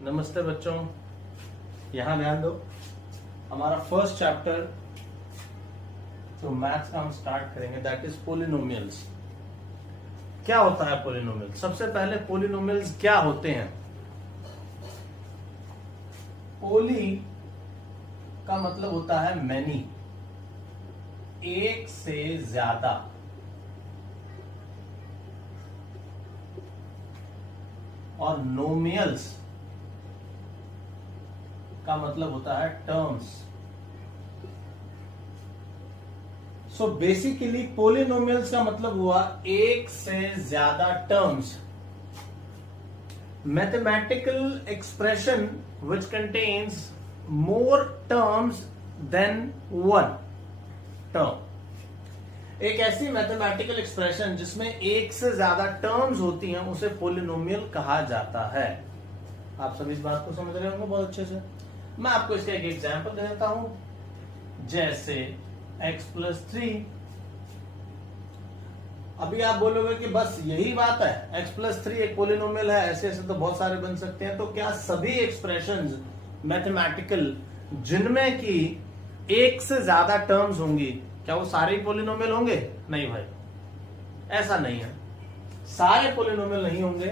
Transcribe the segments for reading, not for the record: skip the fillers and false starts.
नमस्ते बच्चों, यहां ध्यान दो। हमारा फर्स्ट चैप्टर जो मैथ्स का हम स्टार्ट करेंगे दैट इज पोलिनोमियल्स। क्या होता है पोलिनोमियल? सबसे पहले पोलिनोमियल्स क्या होते हैं? पोली का मतलब होता है मैनी, एक से ज्यादा। और नोमियल्स का मतलब होता है टर्म्स। सो बेसिकली पोलिनोमियल्स का मतलब हुआ एक से ज्यादा terms, mathematical expression which contains more terms than one term. एक ऐसी मैथमेटिकल एक्सप्रेशन जिसमें एक से ज्यादा टर्म्स होती हैं उसे पोलिनोमियल कहा जाता है। आप सभी इस बात को समझ रहे होंगे बहुत अच्छे से। मैं आपको इसका एक एग्जांपल दे देता हूं, जैसे x+3। अभी आप बोलोगे कि बस यही बात है, x+3 एक पोलिनोमियल है, ऐसे ऐसे तो बहुत सारे बन सकते हैं। तो क्या सभी एक्सप्रेशंस मैथमेटिकल जिनमें कि एक से ज्यादा टर्म्स होंगी, क्या वो सारे ही पोलिनोमियल होंगे? नहीं भाई, ऐसा नहीं है। सारे पोलिनोमियल नहीं होंगे,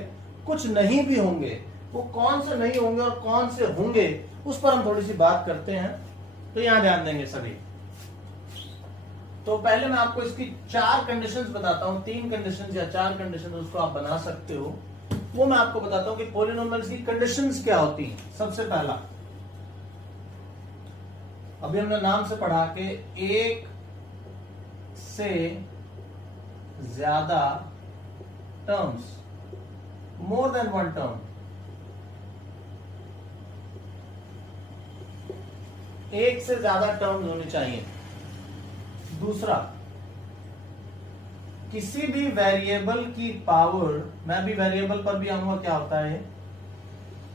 कुछ नहीं भी होंगे। वो कौन से नहीं होंगे और कौन से होंगे उस पर हम थोड़ी सी बात करते हैं, तो यहां ध्यान देंगे सभी। तो पहले मैं आपको इसकी 4 कंडीशंस बताता हूं, 3 कंडीशंस या 4 कंडीशंस उसको आप बना सकते हो। वो मैं आपको बताता हूं कि पोलिनोमियल्स की कंडीशंस क्या होती हैं। सबसे पहला, अभी हमने नाम से पढ़ा कि एक से ज्यादा terms, more than one term. एक से ज्यादा टर्म्स होनी चाहिए। दूसरा, किसी भी वेरिएबल की पावर, मैं भी वेरिएबल पर भी आऊंगा, क्या होता है,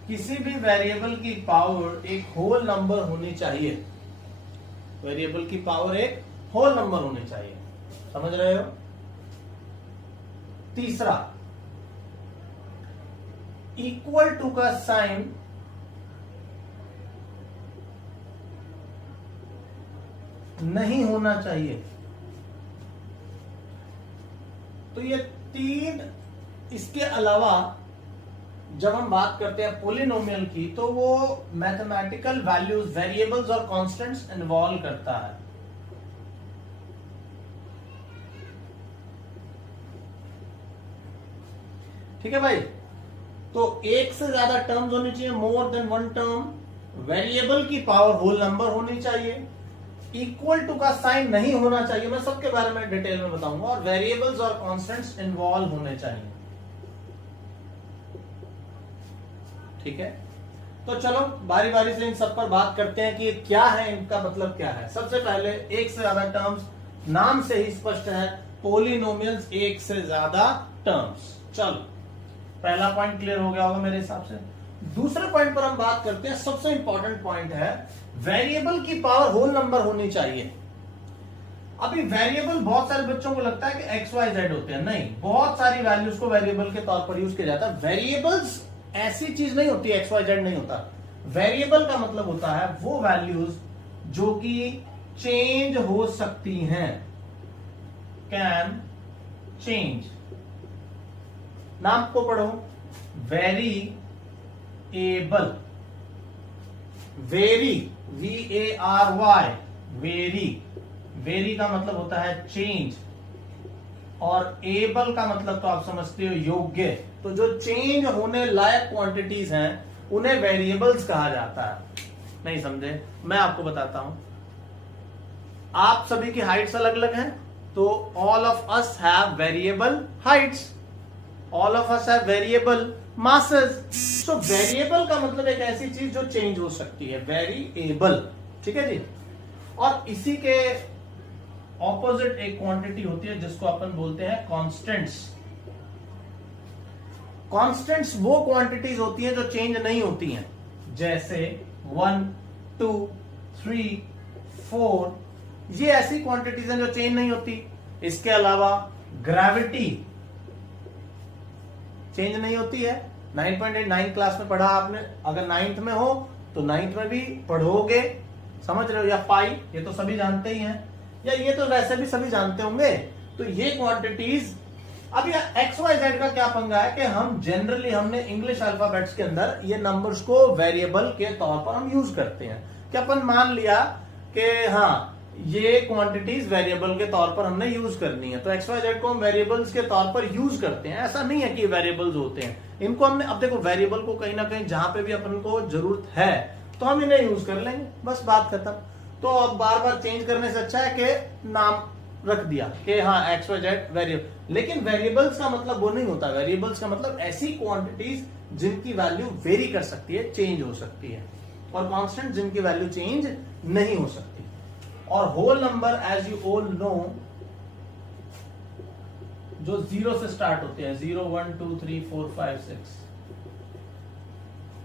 किसी भी वेरिएबल की पावर एक होल नंबर होनी चाहिए। वेरिएबल की पावर एक होल नंबर होनी चाहिए, समझ रहे हो? तीसरा, इक्वल टू का साइन नहीं होना चाहिए। तो ये 3। इसके अलावा जब हम बात करते हैं पोलिनोमियल की, तो वो मैथमेटिकल वैल्यूज, वेरिएबल्स और कांस्टेंट्स इन्वॉल्व करता है। ठीक है भाई? तो एक से ज्यादा टर्म्स होनी चाहिए, more than one term. Variable की पावर होल नंबर होनी चाहिए। इक्वल टू का साइन नहीं होना चाहिए, मैं सबके बारे में डिटेल में बताऊंगा। और वेरिएबल्स और कांस्टेंट्स इन्वॉल्व होने चाहिए। ठीक है? तो चलो बारी बारी से इन सब पर बात करते हैं कि क्या है, इनका मतलब क्या है। सबसे पहले, एक से ज्यादा टर्म्स, नाम से ही स्पष्ट है, पोलिनोमियल्स एक से ज्यादा टर्म्स। चलो, पहला पॉइंट क्लियर हो गया होगा मेरे हिसाब से। दूसरे पॉइंट पर हम बात करते हैं, सबसे इंपॉर्टेंट पॉइंट है, वेरिएबल की पावर होल नंबर होनी चाहिए। अभी वेरिएबल बहुत सारे बच्चों को लगता है कि एक्स वाई जेड होते हैं। नहीं, बहुत सारी वैल्यूज को वेरिएबल के तौर पर यूज किया जाता है। वेरिएबल्स ऐसी चीज नहीं होती, एक्स वाई जेड नहीं होता। वेरिएबल का मतलब होता है वो वैल्यूज जो कि चेंज हो सकती हैं, कैन चेंज। नाम को पढ़ो, variable. Very, VARY, very. Very का मतलब होता है चेंज, और एबल का मतलब तो आप समझते हो योग्य। तो जो चेंज होने लायक क्वांटिटीज हैं उन्हें वेरिएबल्स कहा जाता है। नहीं समझे? मैं आपको बताता हूं। आप सभी की हाइट्स अलग अलग हैं, तो all of us have variable Heights, all of us have variable masses. So variable का मतलब एक ऐसी चीज जो चेंज हो सकती है, वेरिएबल। ठीक है जी? और इसी के ऑपोजिट एक क्वांटिटी होती है जिसको अपन बोलते हैं कांस्टेंट्स। कांस्टेंट्स वो क्वांटिटीज होती हैं जो चेंज नहीं होती हैं, जैसे 1, 2, 3, 4। ये ऐसी क्वांटिटीज हैं जो चेंज नहीं होती। इसके अलावा ग्रेविटी चेंज नहीं होती है, 9.8 9th क्लास में पढ़ा आपने, अगर 9th में हो तो 9th में भी पढ़ोगे, समझ रहे हो। या पाई, ये तो सभी जानते ही हैं, या ये तो वैसे भी सभी जानते होंगे। तो ये क्वांटिटीज, अब ये एक्स वाई जेड का क्या पंगा है कि हम जनरली हमने इंग्लिश अल्फाबेट्स के अंदर ये नंबर्स को वेरिएबल के तौर पर हम यूज करते हैं कि अपन मान लिया कि हाँ ये क्वांटिटीज वेरिएबल के तौर पर हमने यूज करनी है, तो एक्स वाई जेड को हम वेरिएबल्स के तौर पर यूज करते हैं। ऐसा नहीं है कि वेरिएबल्स होते हैं, इनको हमने, अब देखो वेरिएबल को कहीं ना कहीं जहां पे भी अपन को जरूरत है तो हम इन्हें यूज कर लेंगे, बस बात खत्म। तो अब बार बार चेंज करने से अच्छा है कि नाम रख दिया कि हाँ एक्स वाई जेड वेरिएबल। लेकिन वेरिएबल्स का मतलब वो नहीं होता, वेरिएबल्स का मतलब ऐसी क्वांटिटीज जिनकी वैल्यू वेरी कर सकती है, चेंज हो सकती है, और कांस्टेंट जिनकी वैल्यू चेंज नहीं हो सकती। और whole number as you all know जो 0 से स्टार्ट होते हैं, 0 1 2 3 4 5 6,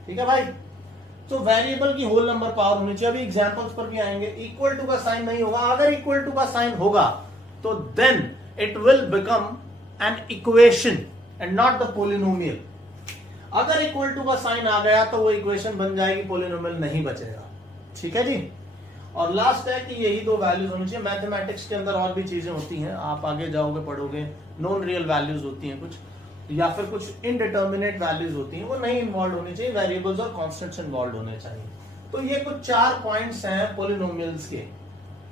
ठीक है भाई। तो वेरिएबल की होल नंबर पावर होनी चाहिए। अभी एग्जांपल्स पर भी आएंगे। इक्वल टू का साइन नहीं होगा, अगर इक्वल टू का साइन होगा तो then it will become an equation and not the polynomial. अगर इक्वल टू का साइन आ गया तो वो इक्वेशन बन जाएगी, पोलिनोमियल नहीं बचेगा, ठीक है जी। और लास्ट है कि यही दो वैल्यूज होनी चाहिए। मैथमेटिक्स के अंदर और भी चीजें होती हैं, आप आगे जाओगे पढ़ोगे, नॉन रियल वैल्यूज होती हैं कुछ, या फिर कुछ इनडिटर्मिनेट वैल्यूज होती हैं, वो नहीं इन्वॉल्व होनी चाहिए, वेरिएबल्स और कॉन्स्टेंट्स इन्वॉल्व होने चाहिए। तो ये कुछ 4 पॉइंट्स हैं पोलिनोमियल्स के,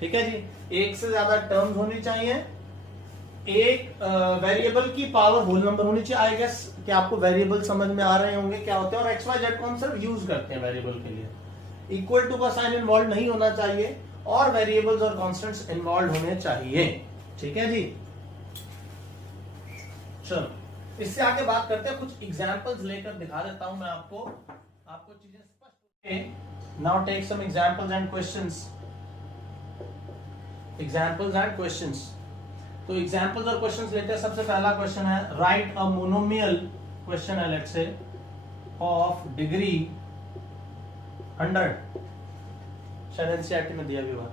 ठीक है जी। एक से ज्यादा टर्म्स होनी चाहिए, एक वेरिएबल की पावर होल नंबर होनी चाहिए। आई गेस कि आपको वेरिएबल समझ में आ रहे होंगे क्या होते हैं, और एक्स वाई जेड को हम सिर्फ यूज करते हैं वेरिएबल के लिए। इक्वल टू का साइन इन्वॉल्व नहीं होना चाहिए, और वेरिएबल्स और कांस्टेंट्स इन्वॉल्व होने चाहिए, ठीक है जी। चलो इससे आगे बात करते हैं, कुछ एग्जांपल्स लेकर दिखा देता हूं मैं आपको चीजें स्पष्ट। Now take some examples and questions. Examples and questions, तो एग्जांपल्स और क्वेश्चंस लेते हैं। सबसे पहला क्वेश्चन है, राइट अ मोनोमियल, क्वेश्चन है लेट्स से ऑफ डिग्री 100, शायद एनसीईआरटी में दिया भी हुआ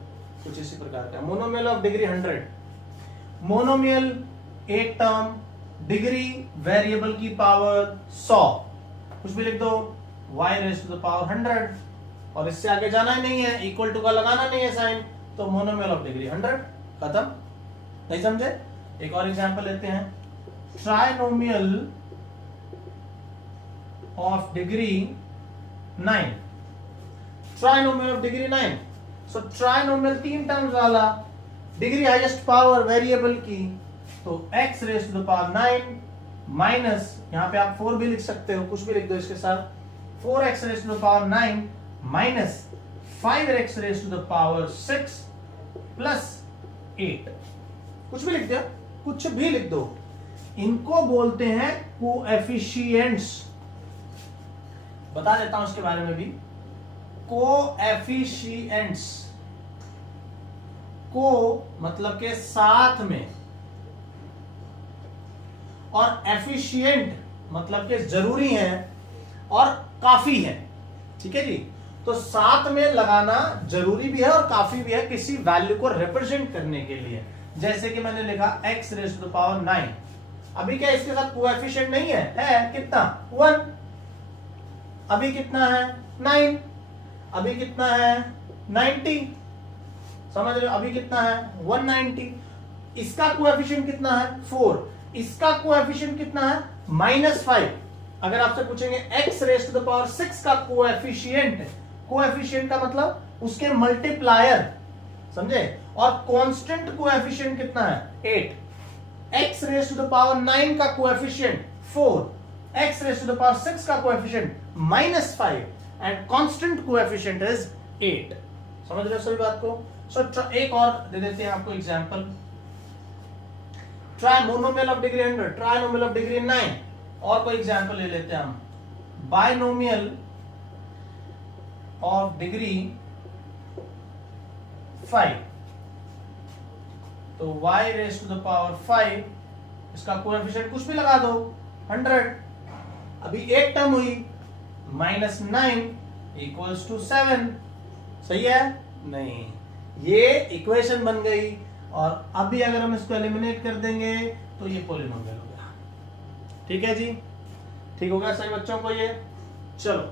कुछ इसी प्रकार का। मोनोमियल ऑफ डिग्री 100, मोनोमियल एक टर्म, डिग्री वेरिएबल की पावर 100, कुछ भी लिख दो, y raise to the power 100, और इससे आगे जाना ही नहीं है, इक्वल टू का लगाना नहीं है साइन, तो मोनोमियल ऑफ डिग्री 100, खत्म। नहीं समझे? एक और एग्जांपल लेते हैं, trinomial of degree 9, trinomial of degree 9। So trinomial 3 terms वाला, डिग्री हाईएस्ट पावर वेरिएबल की, तो x raise to the power 9 minus, यहां पे आप 4 भी लिख सकते हो, कुछ भी लिख दो इसके साथ, 4x raise to the power 9 minus 5x raise to the power 6 plus 8, कुछ भी लिख दो, कुछ भी लिख दो। इनको बोलते हैं कोएफिशिएंट्स। बता देता हूं इसके बारे में भी, कोएफिशिएंट्स, को मतलब के साथ में, और एफिशिएंट मतलब के जरूरी है और काफी है, ठीक है जी। तो साथ में लगाना जरूरी भी है और काफी भी है किसी वैल्यू को रिप्रेजेंट करने के लिए। जैसे कि मैंने लिखा x raise to the power 9, अभी क्या इसके साथ कोएफिशिएंट नहीं है कितना 1, अभी कितना है 9, अभी कितना है 90, समझ रहे हो, अभी कितना है 190, इसका कोएफिशिएंट कितना है 4, इसका कोएफिशिएंट कितना है -5। अगर आपसे पूछेंगे x raise to the power 6 का कोएफिशिएंट, कोएफिशिएंट का मतलब उसके मल्टीप्लायर, समझे, और कांस्टेंट कोएफिशिएंट कितना है 8, x raise to the power 9 का coefficient 4, x raise to the power 6 का coefficient -5 and constant coefficient is 8। समझ रहे हो सभी बात को? सो एक और दे देते हैं आपको example, try monomial of degree 100, trinomial of degree 9, और कोई एग्जांपल ले लेते हैं हम, बाइनोमियल ऑफ डिग्री 5, तो y raise to the power 5, इसका कोएफिशिएंट कुछ भी लगा दो 100, अभी एक टर्म हुई -9 इक्वल्स टू 7, सही है? नहीं, ये इक्वेशन बन गई, और अभी अगर हम इसको एलिमिनेट कर देंगे तो ये पॉलिनोमियल हो गया, ठीक है जी, ठीक हो गया सभी बच्चों को ये? चलो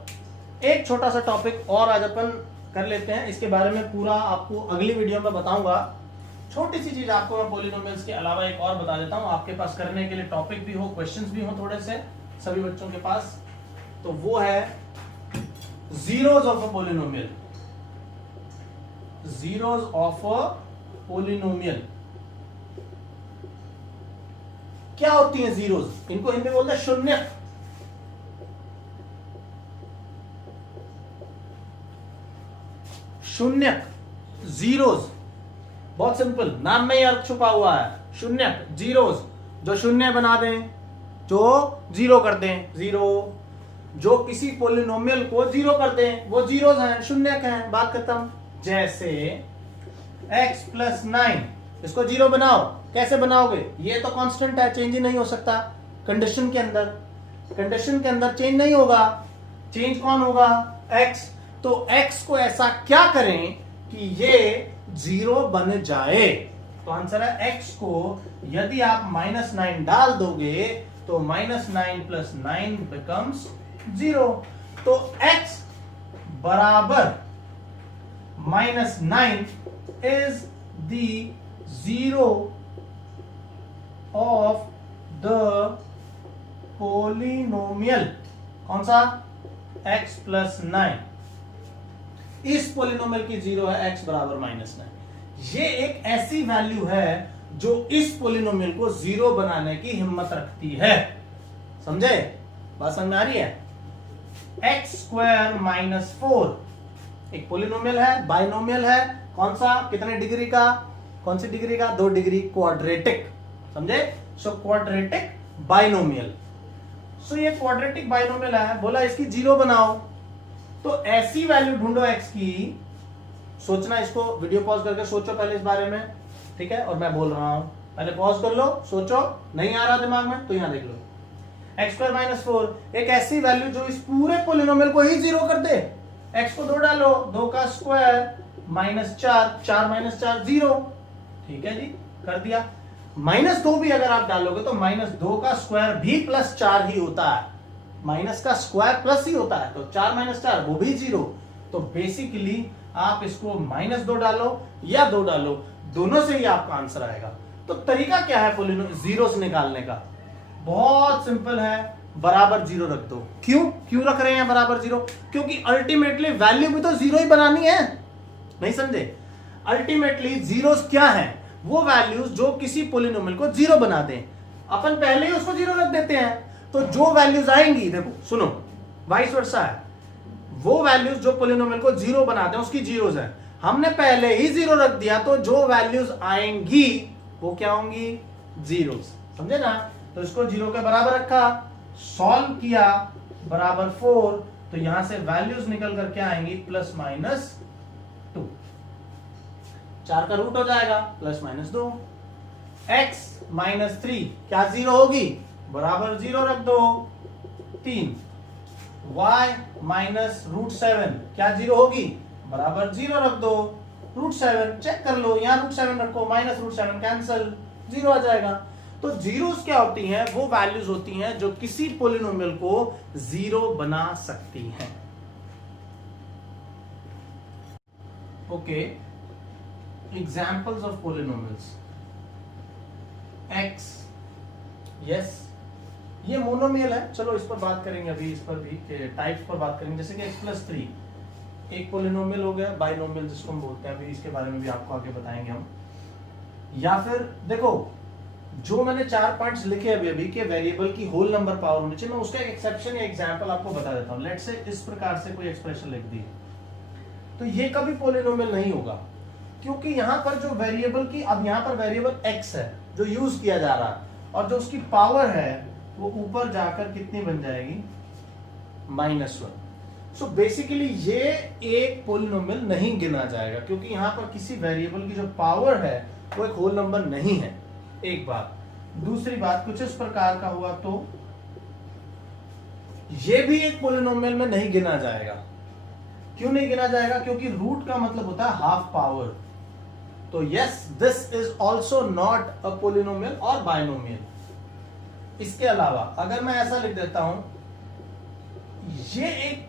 एक छोटा सा टॉपिक और आज अपन कर लेते हैं, इसके बारे में पूरा आपको अगली वीडियो में बताऊंगा। छोटी सी चीज आपको मैं पॉलिनोमियल्स के अलावा एक और बता देता हूं, आपके पास करने के लिए टॉपिक भी हो, क्वेश्चंस भी हो थोड़े से सभी बच्चों के पास, तो वो है zeros of a polynomial. Zeros of a polynomial क्या होती हैं जीरोस? इनको हिंदी बोलते हैं शून्य। शून्यक, जीरोस, बहुत सिंपल, नाम में ही अर्थ छुपा हुआ है। शून्यक, जीरोस, जो शून्य बना दें, जो जीरो कर दें, जीरो, जो किसी पॉलिनोमियल को जीरो कर दें, वो जीरोस हैं, शून्यक हैं, बात खत्म। जैसे x + 9, इसको जीरो बनाओ, कैसे बनाओगे? ये तो कांस्टेंट है, चेंज ही नहीं हो सकता कंडीशन के अंदर, कंडीशन के अंदर चेंज नहीं होगा। चेंज कौन होगा? x। तो x को ऐसा क्या करें कि ये जीरो बन जाए? तो आंसर है x को यदि आप -9 डाल दोगे तो -9 + 9 becomes 0। तो x बराबर -9 is the zero of the polynomial। कौन सा? x + 9। इस पॉलिनोमियल की जीरो है x बराबर -9। ये एक ऐसी वैल्यू है जो इस पॉलिनोमियल को जीरो बनाने की हिम्मत रखती है। समझे? बात समझ में आ रही है? x² - 4 एक पॉलिनोमियल है, बाइनोमियल है। कौन सा? कितने डिग्री का? कौन सी डिग्री का? 2 डिग्री, क्वाड्रेटिक। समझे? So quadratic binomial. सो ये क्वाड्रेटिक बाइनोमियल है, बोला इसकी जीरो बनाओ, तो ऐसी वैल्यू ढूंढो x की। सोचना, इसको वीडियो पॉज करके सोचो पहले इस बारे में, ठीक है? और मैं बोल रहा हूं, पहले पॉज कर लो, सोचो, नहीं आ रहा दिमाग में तो यहां देख लो। x² - 4 एक ऐसी वैल्यू जो इस पूरे पॉलिनोमियल को ही जीरो कर दे। x को 2 डालो, 2 का स्क्वायर -4, 4 - 4 0। ठीक है जी, कर दिया। -2 भी अगर आप डालोगे तो -2 का स्क्वायर भी +4 ही होता है, माइनस का स्क्वायर प्लस ही होता है, तो 4 - 4 वो भी 0। तो बेसिकली आप इसको -2 डालो या 2 डालो, दोनों से ही आपका आंसर आएगा। तो तरीका क्या है जीरोस निकालने का? बहुत सिंपल है, बराबर 0 रख दो। क्यों रख रहे हैं बराबर 0? क्योंकि अल्टीमेटली वैल्यू भी तो 0 ही बनानी है, नहीं समझे? अल्टीमेटली जीरोस क्या है? वो वैल्यूज जो किसी पॉलिनोमियल को 0 बना दें। अपन पहले ही उसको 0 रख देते हैं, तो जो वैल्यूज आएंगी, देखो सुनो, वाइस वर्सा है, वो वैल्यूज जो पॉलिनोमियल को 0 बनाते हैं उसकी जीरोस है। हमने पहले ही 0 रख दिया, तो जो वैल्यूज आएंगी वो क्या होंगी? जीरोस। समझे ना? तो इसको 0 के बराबर रखा, सॉल्व किया, बराबर 4, तो यहां से वैल्यूज निकल कर क्या आएंगी? +-2। 4 का रूट हो जाएगा, +-2। x - 3 क्या 0 होगी? बराबर 0 रख दो, 3। y - √7 क्या 0 होगी? बराबर 0 रख दो, √7 चेक कर लो, यहां √7 रखो, -√7 कैंसल, 0 आ जाएगा। तो जीरोस क्या होती हैं? वो वैल्यूज होती हैं जो किसी पॉलिनोमियल को 0 बना सकती हैं। Okay, examples of polynomials. x, yes, ये मोनोमियल है, चलो इस पर बात करेंगे अभी, इस पर भी टाइप्स पर बात करेंगे। जैसे कि x + 3 एक पॉलिनोमियल हो गया, बाइनोमियल जिसको हम बोलते हैं, अभी इसके बारे में भी आपको आगे बताएंगे हम। या फिर देखो, जो मैंने 4 पॉइंट्स लिखे अभी कि वेरिएबल की होल नंबर पावर होनी चाहिए, मैं उसका एक एक्सेप्शन या एग्जांपल आपको बता देता हूं। लेट्स से इस प्रकार से कोई एक्सप्रेशन लिख दी, तो ये कभी पॉलिनोमियल नहीं होगा, क्योंकि यहां पर जो वेरिएबल की, अब यहां पर वेरिएबल x है जो यूज किया जा रहा है, और जो उसकी पावर है वो ऊपर जाकर कितनी बन जाएगी? -1। सो बेसिकली ये एक पॉलिनोमियल नहीं गिना जाएगा, क्योंकि यहां पर किसी वेरिएबल की जो पावर है वो एक होल नंबर नहीं है। एक बात। दूसरी बात, कुछ इस प्रकार का हुआ तो ये भी एक पॉलिनोमियल में नहीं गिना जाएगा। क्यों नहीं गिना जाएगा? क्योंकि रूट का मतलब होता है हाफ पावर। तो yes, this is also not a polynomial और बाइनोमियल। इसके अलावा अगर मैं ऐसा लिख देता हूं ये एक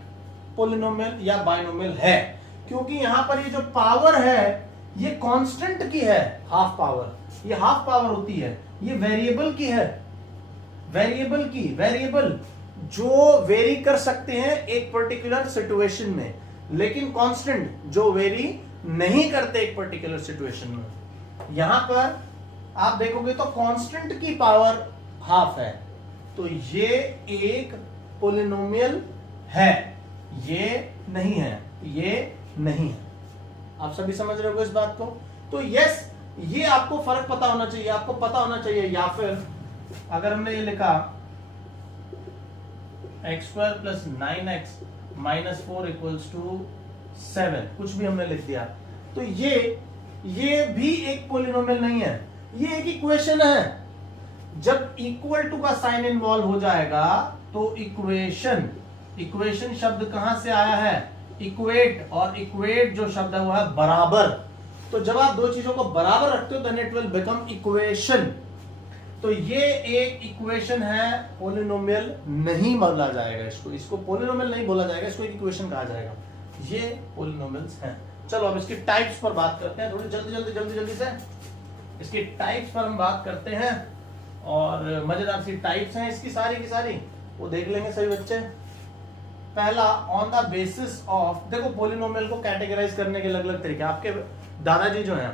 पोलिनोमियल या बाइनोमियल है, क्योंकि यहां पर ये जो पावर है ये कांस्टेंट की है, हाफ पावर, ये हाफ पावर होती है, ये वेरिएबल की है, वेरिएबल जो वेरी कर सकते हैं एक पर्टिकुलर सिचुएशन में, लेकिन कांस्टेंट जो वेरी नहीं करते एक पर्टिकुलर सिचुएशन में। यहां पर आप देखोगे तो कांस्टेंट की पावर हाफ है, तो ये एक पोलिनोमियल है, ये नहीं है, ये नहीं है। आप सभी समझ रहे हो इस बात को? तो यस, ये आपको फर्क पता होना चाहिए, आपको पता होना चाहिए। या फिर अगर हमने ये लिखा x² + 9x - 4 = 7, कुछ भी हमने लिख दिया, तो ये भी एक पोलिनोमियल नहीं है, ये एक इक्वेशन है। जब इक्वल टू का साइन इन्वॉल्व हो जाएगा तो इक्वेशन शब्द कहां से आया है? इक्वेट, और इक्वेट जो शब्द है वो है बराबर। तो जब आप दो चीजों को बराबर रखते हो then it will become equation. तो ये एक इक्वेशन है, पोलिनोमियल नहीं बोला जाएगा इसको पोलिनोमियल नहीं बोला जाएगा, इसको एक इक्वेशन कहा जाएगा। ये पोलिनोमियल्स हैं। चलो अब इसकी टाइप्स पर बात करते हैं, थोड़ी जल्दी से इसकी टाइप्स पर हम बात करते हैं, और मजेदार सी टाइप्स हैं इसकी सारी की सारी, वो देख लेंगे सभी बच्चे। पहला, ऑन द बेसिस ऑफ, देखो पोलिनोमियल को कैटेगराइज करने के अलग अलग तरीके। आपके दादाजी जो हैं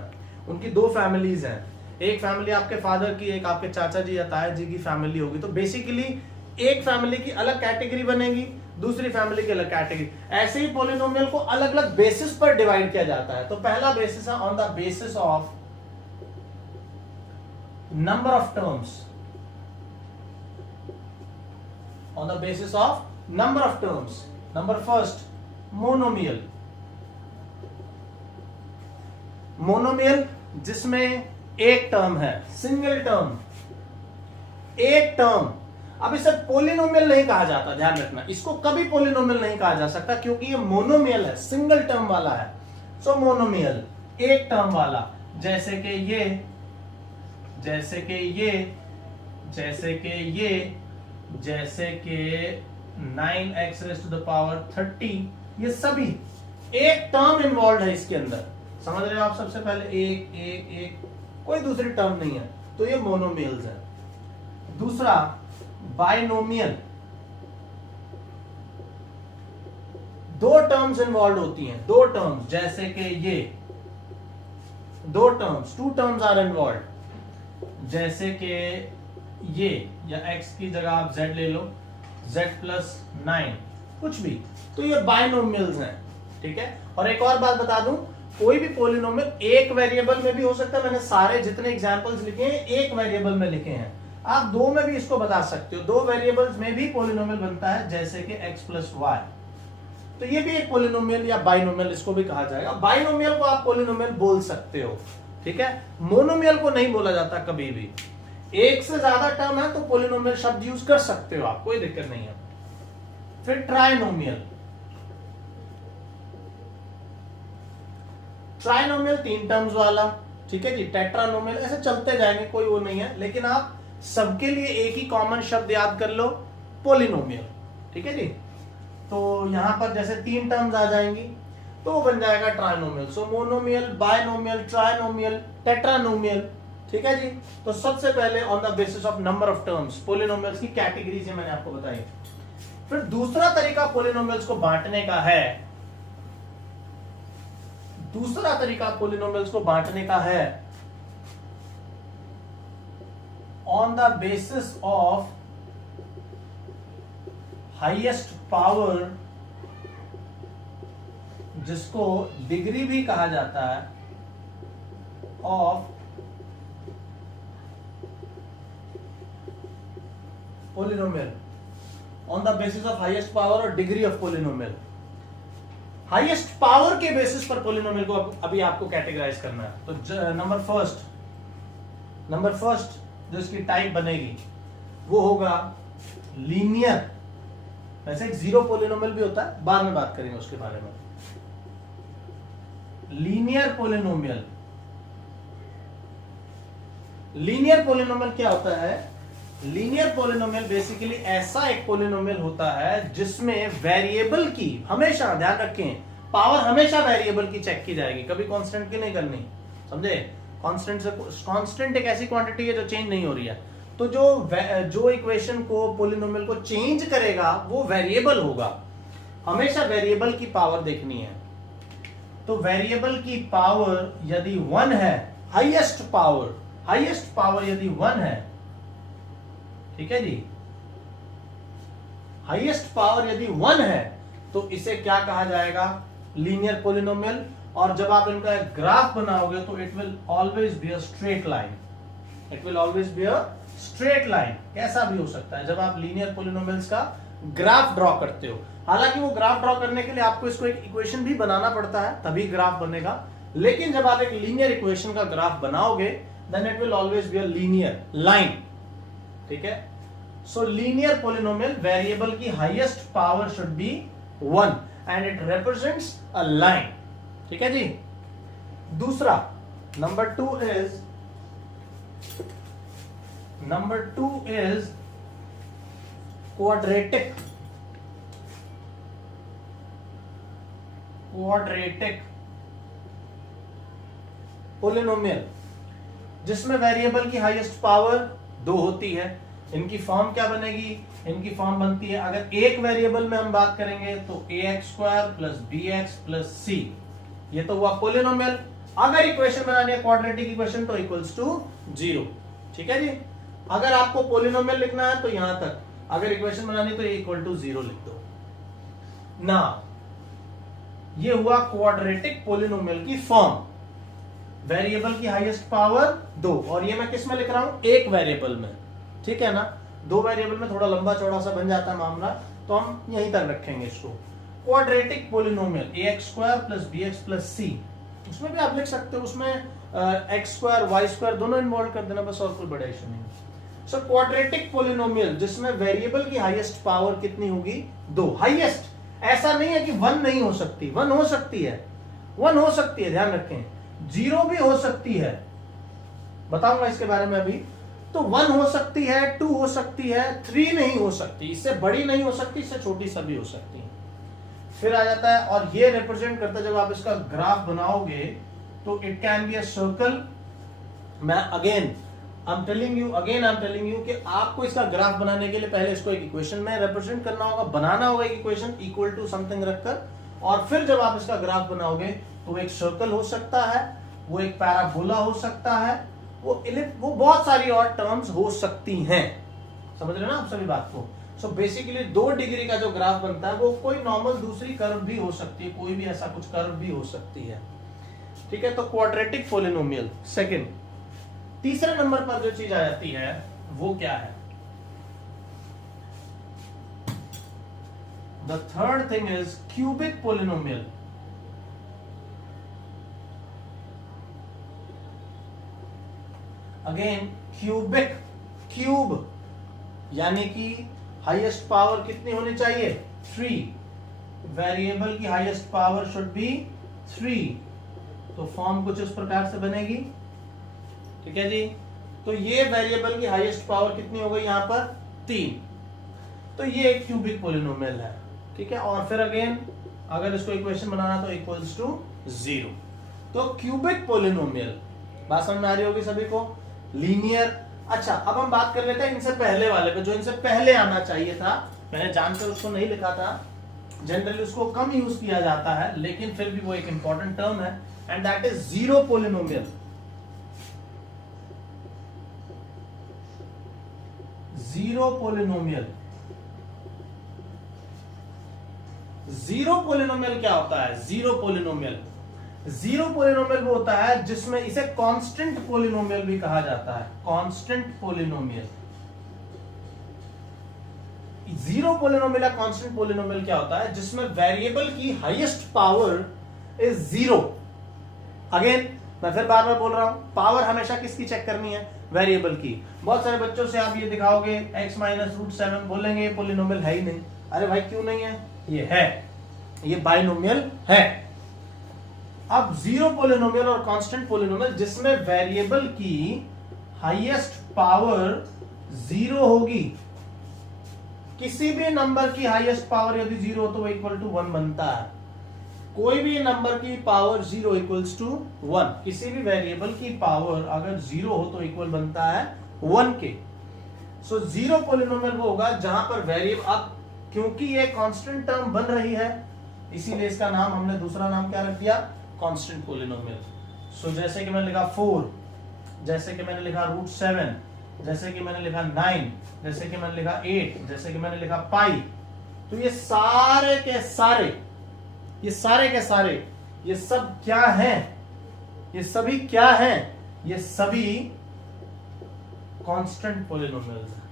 उनकी दो फैमिलीज हैं, एक फैमिली आपके फादर की, एक आपके चाचा जी या ताया जी की फैमिली होगी। तो बेसिकली एक फैमिली की अलग कैटेगरी बनेगी, दूसरी फैमिली की अलग कैटेगरी। ऐसे ही पोलिनोमियल को अलग अलग बेसिस पर डिवाइड किया जाता है। तो पहला बेसिस है on the basis of number of terms, on the basis of number of terms. Number first, monomial जिसमें एक टर्म है, सिंगल टर्म, एक टर्म। अब इसे पोलिनोमियल नहीं कहा जाता, ध्यान रखना, इसको कभी पोलिनोमियल नहीं कहा जा सकता क्योंकि ये मोनोमियल है, सिंगल टर्म वाला है। सो मोनोमियल, एक टर्म वाला, जैसे कि ये, जैसे कि ये, जैसे कि ये, जैसे कि 9x⁻30, ये सभी एक टर्म इन्वॉल्व है इसके अंदर। समझ रहे हो आप? सबसे पहले एक एक एक, कोई दूसरी टर्म नहीं है, तो ये मोनोमियल्स है। दूसरा, बाइनोमियल, दो टर्म्स इन्वॉल्व होती हैं, दो टर्म्स, जैसे कि ये दो टर्म्स, 2 टर्म्स आर इन्वॉल्व, जैसे कि ये, या x की जगह आप z ले लो, z+9, कुछ भी, तो ये बाइनोमियल्स हैं। ठीक है। और एक और बात बता दूं, कोई भी पोलिनोमियल एक वेरिएबल में भी हो सकता है। मैंने सारे जितने एग्जांपल्स लिखे हैं एक वेरिएबल में लिखे हैं, आप दो में भी इसको बता सकते हो, दो वेरिएबल्स में भी पोलिनोमियल बनता है, जैसे कि x+y। तो ये भी एक पोलिनोमियल या बाइनोमियल इसको भी कहा जाएगा। बाइनोमियल को आप पोलिनोमियल बोल सकते हो, ठीक है। मोनोमियल को नहीं बोला जाता कभी भी। एक से ज्यादा टर्म है तो पोलिनोमियल शब्द यूज कर सकते हो आप, कोई दिक्कत नहीं है। फिर ट्राइनोमियल, ट्राइनोमियल 3 टर्म्स वाला, ठीक है जी। टेट्रानोमियल, ऐसे चलते जाएंगे, कोई वो नहीं है, लेकिन आप सबके लिए एक ही कॉमन शब्द याद कर लो, पोलिनोमियल, ठीक है जी। तो यहां पर जैसे 3 टर्म्स आ जाएंगी तो वो बन जाएगा ट्राइनोमियल। सो मोनोमियल, बाइनोमियल, ट्राइनोमियल, टेट्रानोमियल, ठीक है जी। तो सबसे पहले on the basis of number of terms, polynomials की कैटेगरीज मैंने आपको बताई। फिर दूसरा तरीका पोलिनोमियल्स को बांटने का है, दूसरा तरीका पोलिनोमियल्स को बांटने का है on the basis of highest power, जिसको डिग्री भी कहा जाता है, of polynomial, on the basis of highest power और degree of polynomial. Highest power के बेसिस पर पोलिनोमियल को अभी आपको कैटेगराइज करना है। तो नंबर फर्स्ट जो इसकी टाइप बनेगी वो होगा लीनियर। वैसे एक जीरो पोलिनोमियल भी होता है, बाद में बात करेंगे उसके बारे में। लीनियर पोलिनोमियल, लीनियर पोलिनोमियल क्या होता है लीनियर पॉलिनोमियल बेसिकली ऐसा एक पॉलिनोमियल होता है जिसमें वेरिएबल की हमेशा, ध्यान रखें, पावर हमेशा वेरिएबल की चेक की जाएगी, कभी कांस्टेंट की नहीं करनी, समझे। कांस्टेंट एक ऐसी क्वांटिटी है जो चेंज नहीं हो रही है, तो जो इक्वेशन को, पॉलिनोमियल को चेंज करेगा वो वेरिएबल होगा। हमेशा वेरिएबल की पावर देखनी है। तो वेरिएबल की पावर यदि 1 है, हाईएस्ट पावर यदि 1 है, ठीक है जी, हाईएस्ट पावर यदि 1 है तो इसे क्या कहा जाएगा, लीनियर पॉलिनोमियल। और जब आप इनका एक ग्राफ बनाओगे तो it will always be a straight line, it will always be a straight line. कैसा भी हो सकता है जब आप लीनियर पॉलिनोमियल्स का ग्राफ ड्रॉ करते हो। हालांकि वो ग्राफ ड्रॉ करने के लिए आपको इसको एक इक्वेशन भी बनाना पड़ता है, तभी ग्राफ बनेगा, लेकिन जब आप एक लीनियर इक्वेशन का ग्राफ बनाओगे then it will always be a linear line, ठीक है। सो लीनियर पॉलिनोमियल, वेरिएबल की highest power should be 1 and it represents a line, ठीक है जी। दूसरा नंबर 2 इज क्वाड्रेटिक पॉलिनोमियल, जिसमें वेरिएबल की हाईएस्ट पावर 2 होती है। इनकी फॉर्म क्या बनेगी, इनकी फॉर्म बनती है, अगर एक वेरिएबल में हम बात करेंगे तो ax² plus bx plus c, ये तो हुआ पॉलिनोमियल। अगर इक्वेशन बनानी है क्वाड्रेटिक इक्वेशन तो इक्वल्स टू 0, ठीक है जी। अगर आपको पॉलिनोमियल लिखना है तो यहां तक, अगर इक्वेशन बनानी है तो इक्वल टू 0 लिख दो ना। ये हुआ क्वाड्रेटिक पॉलिनोमियल की फॉर्म, वेरिएबल की हाईएस्ट पावर 2, और ये मैं किस में लिख रहा हूं, एक वेरिएबल में, ठीक है ना। 2 वेरिएबल में थोड़ा लंबा चौड़ा सा बन जाता है मामला, तो हम यहीं तक रखेंगे इसको। Quadratic polynomial ax² plus bx plus c, उसमें भी आप लिख सकते हो, उसमें x² y² दोनों इन्वॉल्व कर देना बस, और कोई बड़ा इशू नहीं। सो क्वाड्रेटिक पॉलिनोमियल जिसमें वेरिएबल की हाईएस्ट पावर कितनी होगी, 2, हाईएस्ट। ऐसा नहीं है कि 1 नहीं हो सकती, 1 हो सकती है, 1 हो सकती है, ध्यान रखें, 0 भी हो सकती है, बताऊंगा इसके बारे में अभी। तो 1 हो सकती है, 2 हो सकती है, 3 नहीं हो सकती, इससे बड़ी नहीं हो सकती, इससे छोटी सभी हो सकती है। फिर आ जाता है, और ये रिप्रेजेंट करता है, जब आप इसका ग्राफ बनाओगे तो it can be a circle. मैं again I am telling you कि आपको इसका ग्राफ बनाने के लिए पहले इसको एक इक्वेशन में रिप्रेजेंट करना होगा, बनाना होगा एक इक्वेशन इक्वल टू समथिंग रखकर, और फिर जब आप इसका ग्राफ बनाओगे तो एक सर्कल हो सकता है, वो एक पैराबोला हो सकता है, वो बहुत सारी और टर्म्स हो सकती हैं, समझ रहे ना आप सभी बात को। सो बेसिकली 2 डिग्री का जो ग्राफ बनता है वो कोई नॉर्मल दूसरी कर्व भी हो सकती है, कोई भी ऐसा कुछ कर्व भी हो सकती है, ठीक है। तो क्वाड्रेटिक पॉलिनोमियल सेकंड। तीसरे नंबर पर जो चीज आ जाती है वो क्या है, the third thing is cubic polynomial. Again cube यानी कि हाईएस्ट पावर कितनी होनी चाहिए, 3, वेरिएबल की हाईएस्ट पावर शुड बी 3, तो फॉर्म कुछ इस प्रकार से बनेगी, ठीक है जी। तो ये वेरिएबल की हाईएस्ट पावर कितनी हो गई यहां पर, 3, तो ये एक क्यूबिक पॉलिनोमियल है, ठीक है। और फिर अगेन अगर इसको इक्वेशन बनाना तो इक्वल्स टू 0, तो क्यूबिक पॉलिनोमियल, बात समझ में आ रही होगी सभी को, लीनियर। अच्छा, अब हम बात कर लेते हैं इनसे पहले वाले पे, जो इनसे पहले आना चाहिए था, मैंने जानकर उसको नहीं लिखा था, जनरली उसको कम यूज किया जाता है, लेकिन फिर भी वो एक इंपॉर्टेंट टर्म है, and that is zero polynomial. Zero polynomial क्या होता है, जीरो पॉलिनोमियल वो होता है जिसमें इसे कांस्टेंट पॉलिनोमियल भी कहा जाता है, कांस्टेंट पॉलिनोमियल। जीरो पॉलिनोमियल या कांस्टेंट पॉलिनोमियल क्या होता है, जिसमें वेरिएबल की हाईएस्ट पावर इज 0। अगेन मैं फिर बार बार बोल रहा हूं, पावर हमेशा किसकी चेक करनी है, वेरिएबल की। बहुत सारे बच्चों से आप ये दिखाओगे x -√7, बोलेंगे पॉलिनोमियल है ही नहीं। अरे भाई क्यों नहीं है, ये है, ये बाइनोमियल है। अब जीरो पॉलिनोमियल और कांस्टेंट पॉलिनोमियल जिसमें वेरिएबल की हाईएस्ट पावर जीरो होगी, किसी भी नंबर की हाईएस्ट पावर यदि जीरो हो तो वो इक्वल टू 1 बनता है। कोई भी नंबर की पावर जीरो इक्वल्स टू 1, किसी भी वेरिएबल की पावर अगर जीरो हो तो इक्वल बनता है 1 के। सो जीरो पॉलिनोमियल वो होगा जहां पर वेरिएबल, अब क्योंकि ये कांस्टेंट टर्म बन रही है इसीलिए इसका नाम हमने दूसरा नाम क्या रख दिया, कांस्टेंट पॉलिनोमियल। सो जैसे कि मैंने लिखा 4, जैसे कि मैंने लिखा √7, जैसे कि मैंने लिखा 9, जैसे कि मैंने लिखा 8, जैसे कि मैंने लिखा पाई, तो ये सारे के सारे, ये सारे के सारे, ये सब क्या हैं, ये सभी क्या हैं, ये सभी कांस्टेंट पॉलिनोमियल्स हैं।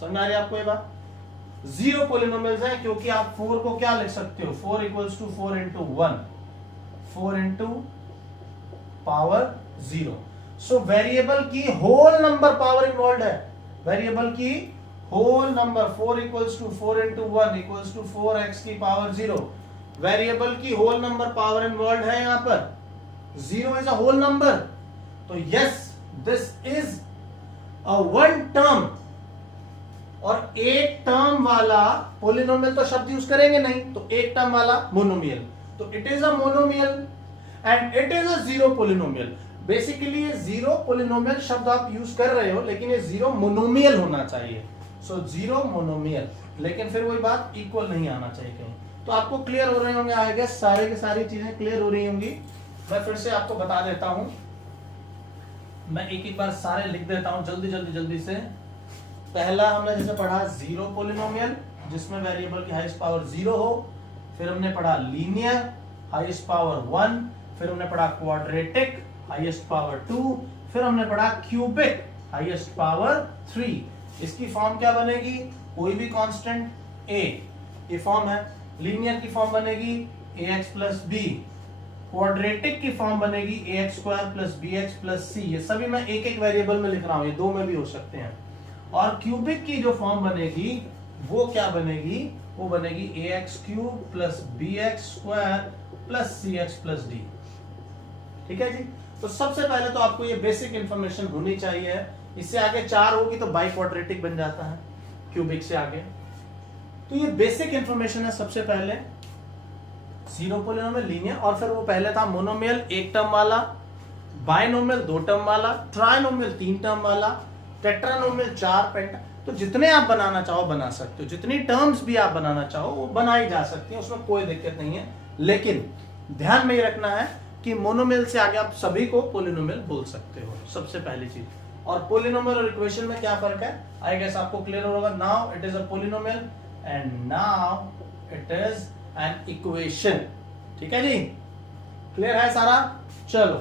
समझ आ रही है आपको ये बात? जीरो पॉलिनोमियल्स हैं क्योंकि आप 4 को क्या लिख सकते हो, 4 equals to 4 into 1, 4 into power 0। So variable की होल नंबर पावर इन्वॉल्व है, वेरिएबल की whole number 4 equals to 4 into 1 equals to 4x की पावर 0। वेरिएबल की होल नंबर पावर इन्वॉल्व है यहां पर, 0 इज अ होल नंबर। तो yes, this is a 1 term, और एक टर्म वाला पॉलिनोमियल तो शब्द यूज करेंगे नहीं, तो एक टर्म वाला मोनोमियल, तो it is a monomial and it is a zero polynomial. Basically ये जीरो पॉलिनोमियल शब्द आप यूज कर रहे हो लेकिन ये जीरो मोनोमियल होना चाहिए। सो जीरो मोनोमियल, लेकिन फिर वही बात, इक्वल नहीं आना चाहिए कहीं। तो आपको क्लियर हो रहे होंगे, आई गेस सारे के सारी चीजें क्लियर हो रही होंगी। मैं फिर से आपको बता देता हूं, मैं एक एक बार सारे लिख देता हूं जल्दी से। पहला हमने जैसे पढ़ा जीरो पॉलिनोमियल जिसमें वेरिएबल की हाईएस्ट पावर 0 हो, फिर हमने पढ़ा लीनियर हाईएस्ट पावर 1, फिर हमने पढ़ा क्वाड्रेटिक हाईएस्ट पावर 2, फिर हमने पढ़ा क्यूबिक हाईएस्ट पावर 3। इसकी फॉर्म क्या बनेगी, कोई भी कांस्टेंट a, ये फॉर्म है। लीनियर की फॉर्म बनेगी ax प्लस बी, क्वाड्रेटिक की फॉर्म बनेगी ax square plus bx plus c। ये सभी मैं एक एक वेरिएबल में लिख रहा हूं, ये दो में भी हो सकते हैं। और क्यूबिक की जो फॉर्म बनेगी वो क्या बनेगी, वो बनेगी ax cube plus bx square plus cx plus d। ठीक है जी। तो सबसे पहले तो आपको ये बेसिक इंफॉर्मेशन होनी चाहिए। इससे आगे 4 होगी तो बाई क्वाड्रेटिक बन जाता है क्यूबिक से आगे। तो ये बेसिक इंफॉर्मेशन है। सबसे पहले जीरो पॉलिनोमियल, लीनियर, और फिर वो पहले था मोनोमियल 1 टर्म वाला, बाइनोमियल 2 टर्म वाला, ट्राइनोमियल 3 टर्म वाला, टेट्रानोमियल 4, पेंटा। तो जितने आप बनाना चाहो बना सकते हो, जितनी टर्म्स भी आप बनाना चाहो वो बनाई जा सकती है, उसमें कोई दिक्कत नहीं है। लेकिन ध्यान में ये रखना है कि मोनोमियल से आगे आप सभी को पॉलिनोमियल बोल सकते हो, सबसे पहली चीज। और पॉलिनोमियल और इक्वेशन में क्या फर्क है, आई गेस आपको क्लियर होगा। Now it is a polynomial and now it is an equation. ठीक है जी, क्लियर है सारा? चलो